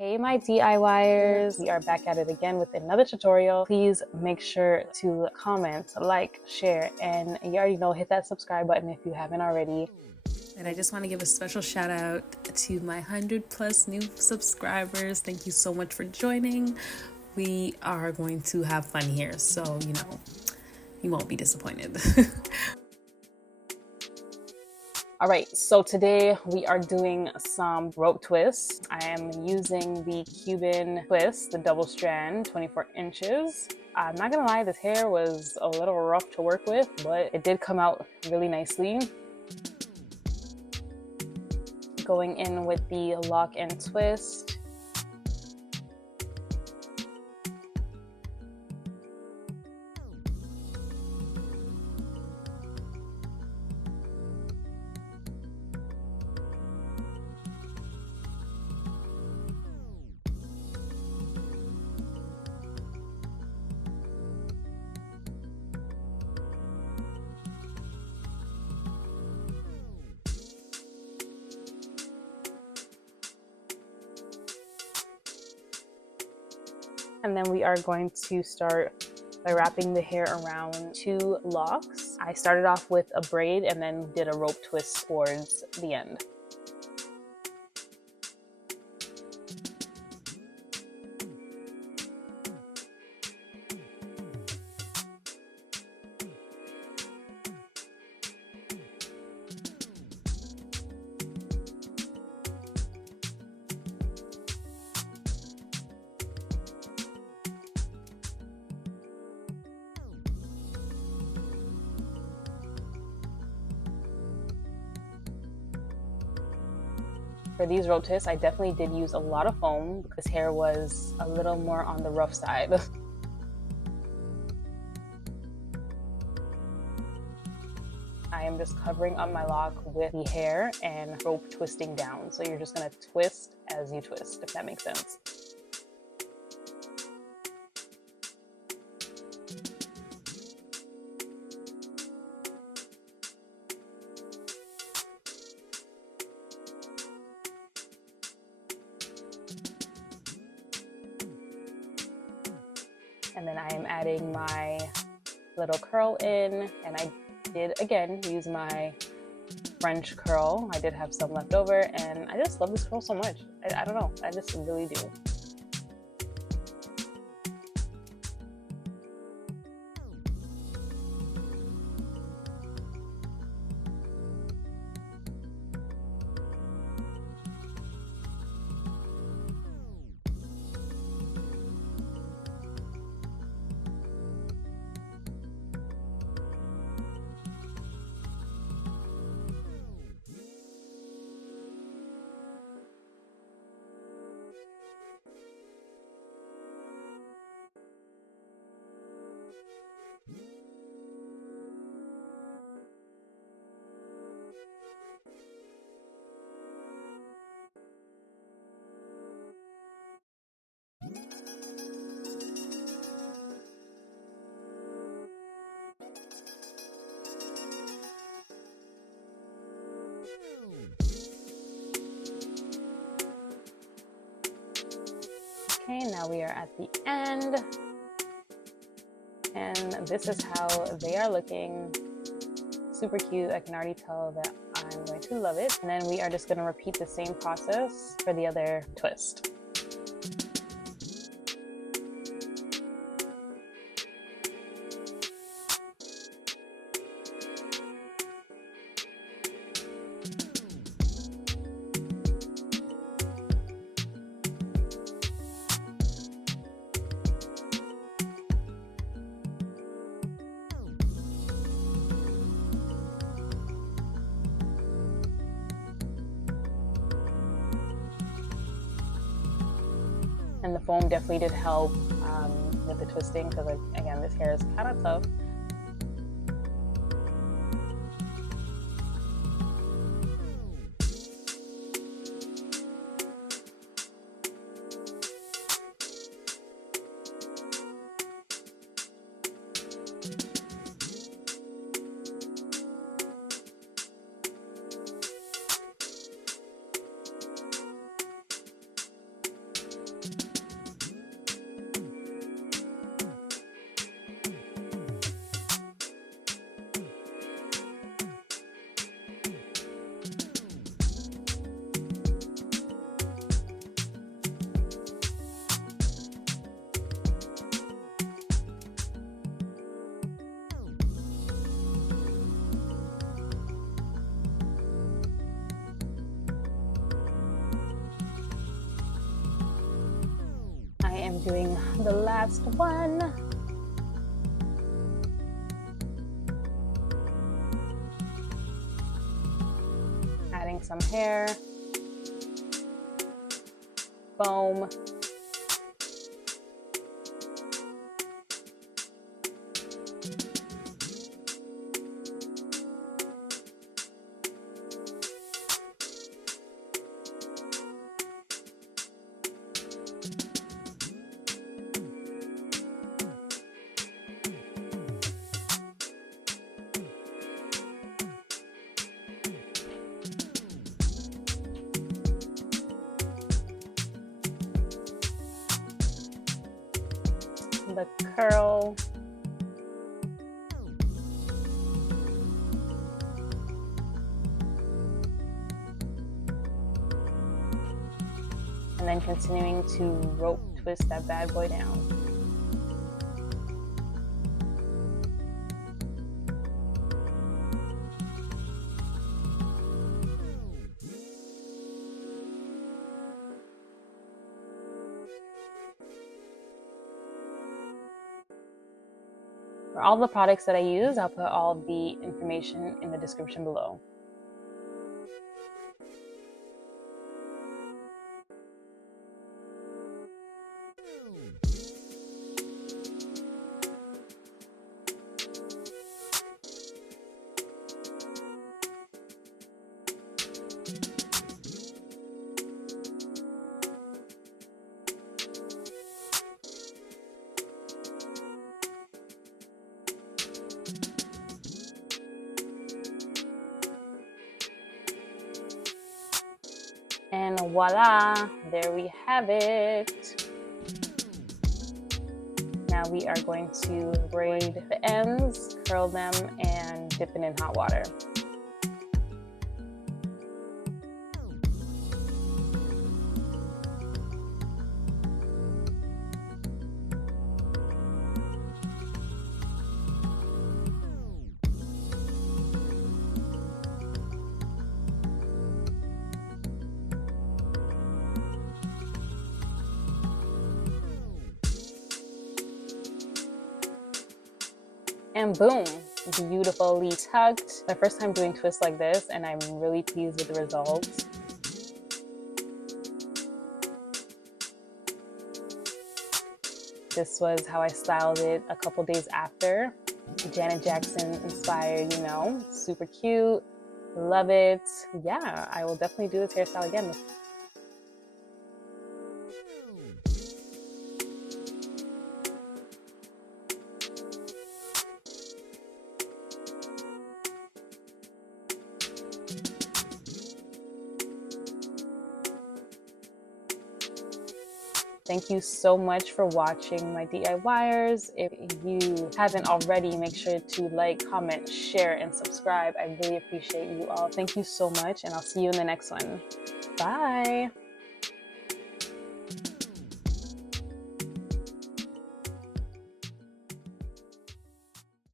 Hey my DIYers, we are back at it again with another tutorial. Please make sure to comment, like, share, and you already know, hit that subscribe button if you haven't already. And I just want to give a special shout out to my 100+ new subscribers. Thank you so much for joining. We are going to have fun here, so you know, you won't be disappointed. All right, so today we are doing some rope twists. I am using the CUBAN twist, the double strand, 24 inches. I'm not gonna lie, this hair was a little rough to work with, but it did come out really nicely. Going in with the lock and twist. And then we are going to start by wrapping the hair around 2 locks. I started off with a braid and then did a rope twist towards the end. For these rope twists, I definitely did use a lot of foam because hair was a little more on the rough side. I am just covering up my lock with the hair and rope twisting down. So you're just gonna twist as you twist, if that makes sense. And then I am adding my little curl in, and I did again use my French curl. I did have some left over, and I just love this curl so much. I don't know, I just really do. Okay, now we are at the end, and this is how they are looking. Super cute. I can already tell that I'm going to love it. And then we are just going to repeat the same process for the other twist. And the foam definitely did help with the twisting because, again, this hair is kind of tough. I'm doing the last one. Adding some hair, foam, the curl, and then continuing to rope twist that bad boy down. For all the products that I use, I'll put all the information in the description below. And voila, there we have it. Now we are going to braid the ends, curl them, and dip it in hot water. And boom, beautifully tucked. My first time doing twists like this, and I'm really pleased with the results. This was how I styled it a couple days after. Janet Jackson inspired, you know, super cute. Love it. Yeah, I will definitely do this hairstyle again. Thank you so much for watching my DIYers. If you haven't already, make sure to like, comment, share, and subscribe. I really appreciate you all. Thank you so much, and I'll see you in the next one. Bye.